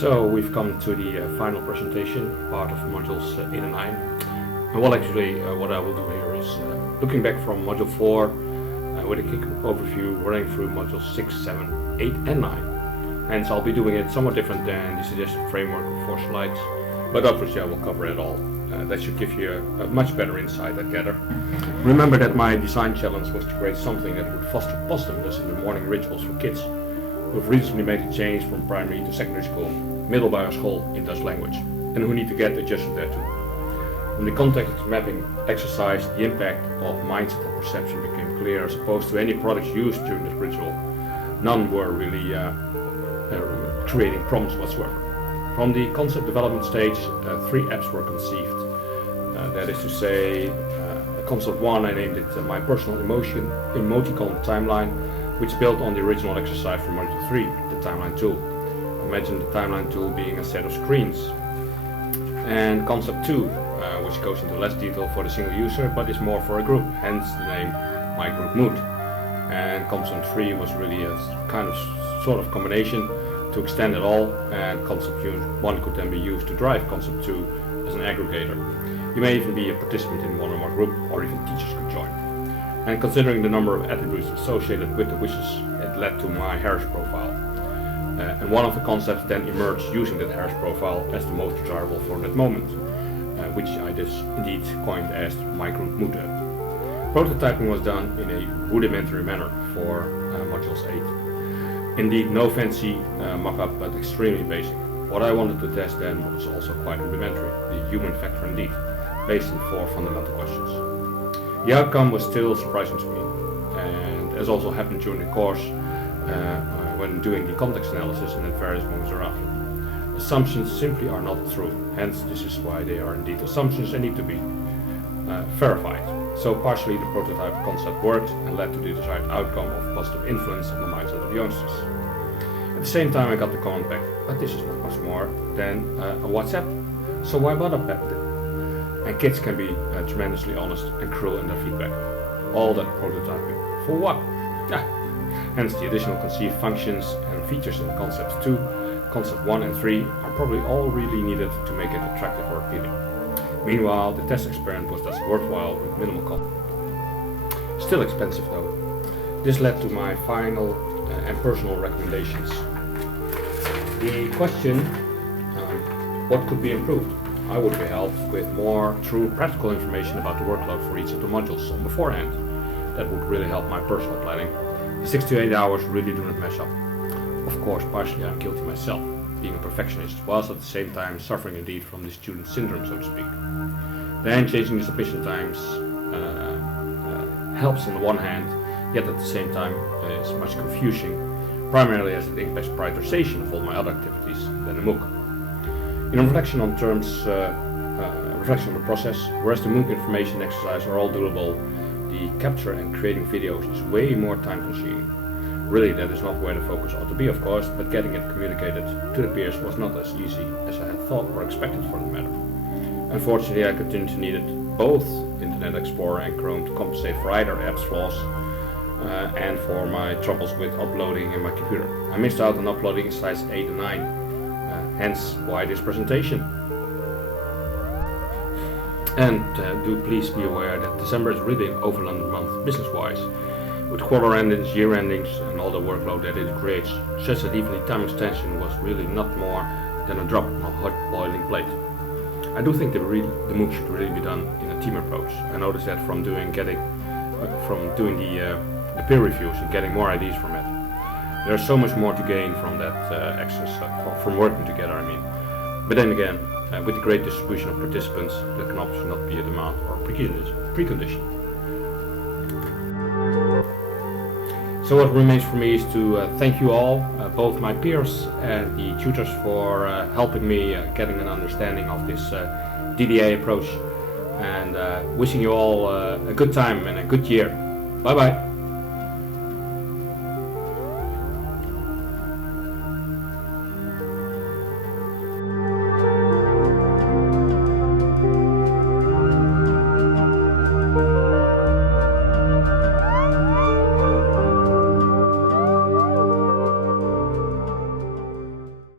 So we've come to the final presentation, part of modules 8 and 9. And well, actually, what I will do here is looking back from module 4 with a quick overview, running through modules 6, 7, 8 and 9. Hence, I'll be doing it somewhat different than the suggested framework of 4 slides, but obviously I will cover it all. That should give you a much better insight, I gather. Remember that my design challenge was to create something that would foster positiveness in the morning rituals for kids who've recently made a change from primary to secondary school, middelbare school in Dutch language, and who need to get adjusted there too. From the context mapping exercise, the impact of mindset and perception became clear as opposed to any products used during this ritual. None were really creating problems whatsoever. From the concept development stage, 3 apps were conceived. That is to say, concept 1 I named it My Personal Emoticon Timeline, which built on the original exercise from module 3, the timeline tool. Imagine the timeline tool being a set of screens. And concept 2, which goes into less detail for the single user, but is more for a group, hence the name My Group Mood. And concept 3 was really a kind of sort of combination to extend it all, and concept 1 could then be used to drive concept 2 as an aggregator. You may even be a participant in one or more group, or even teachers could join. And considering the number of attributes associated with the wishes, it led to my Harris profile. And one of the concepts then emerged using that Harris profile as the most desirable for that moment, which I just indeed coined as my group mood app. Prototyping was done in a rudimentary manner for modules 8. Indeed, no fancy mock-up, but extremely basic. What I wanted to test then was also quite rudimentary, the human factor indeed, based on 4 fundamental questions. The outcome was still surprising to me, and as also happened during the course when doing the context analysis and at various moments thereafter. Assumptions simply are not true, hence this is why they are indeed assumptions and need to be verified. So partially the prototype concept worked and led to the desired outcome of positive influence on the mindset of youngsters. At the same time I got the comment back, but this is not much more than a WhatsApp, so why bother with it? And kids can be tremendously honest and cruel in their feedback. All that prototyping, for what? Hence the additional conceived functions and features in concepts 2, concept 1 and 3 are probably all really needed to make it attractive or appealing. Meanwhile, the test experiment was thus worthwhile with minimal cost. Still expensive though. This led to my final and personal recommendations. The question, what could be improved? I would be helped with more true practical information about the workload for each of the modules on beforehand. That would really help my personal planning. The 6 to 8 hours really do not mesh up. Of course, partially I'm guilty myself, being a perfectionist, whilst at the same time suffering indeed from the student syndrome, so to speak. Then changing the submission times helps on the one hand, yet at the same time is much confusing, primarily as it impacts prioritization of all my other activities than the MOOC. In reflection on reflection on the process, whereas the MOOC information exercise are all doable, the capture and creating videos is way more time consuming. Really, that is not where the focus ought to be, of course, but getting it communicated to the peers was not as easy as I had thought or expected for the matter. Unfortunately, I continue to need both Internet Explorer and Chrome to compensate for either app's flaws and for my troubles with uploading in my computer. I missed out on uploading slides 8 and 9, hence why this presentation. And do please be aware that December is really an overloaded month business-wise, with quarter endings, year endings and all the workload that it creates, such that even the time extension was really not more than a drop on a hot boiling plate. I do think the MOOC should really be done in a team approach. I noticed that from doing the peer reviews and getting more ideas from it. There's so much more to gain from that exercise, from working together I mean. But then again, with the great distribution of participants, that can obviously not be a demand or precondition. So what remains for me is to thank you all, both my peers and the tutors, for helping me getting an understanding of this DDA approach, and wishing you all a good time and a good year. Bye bye.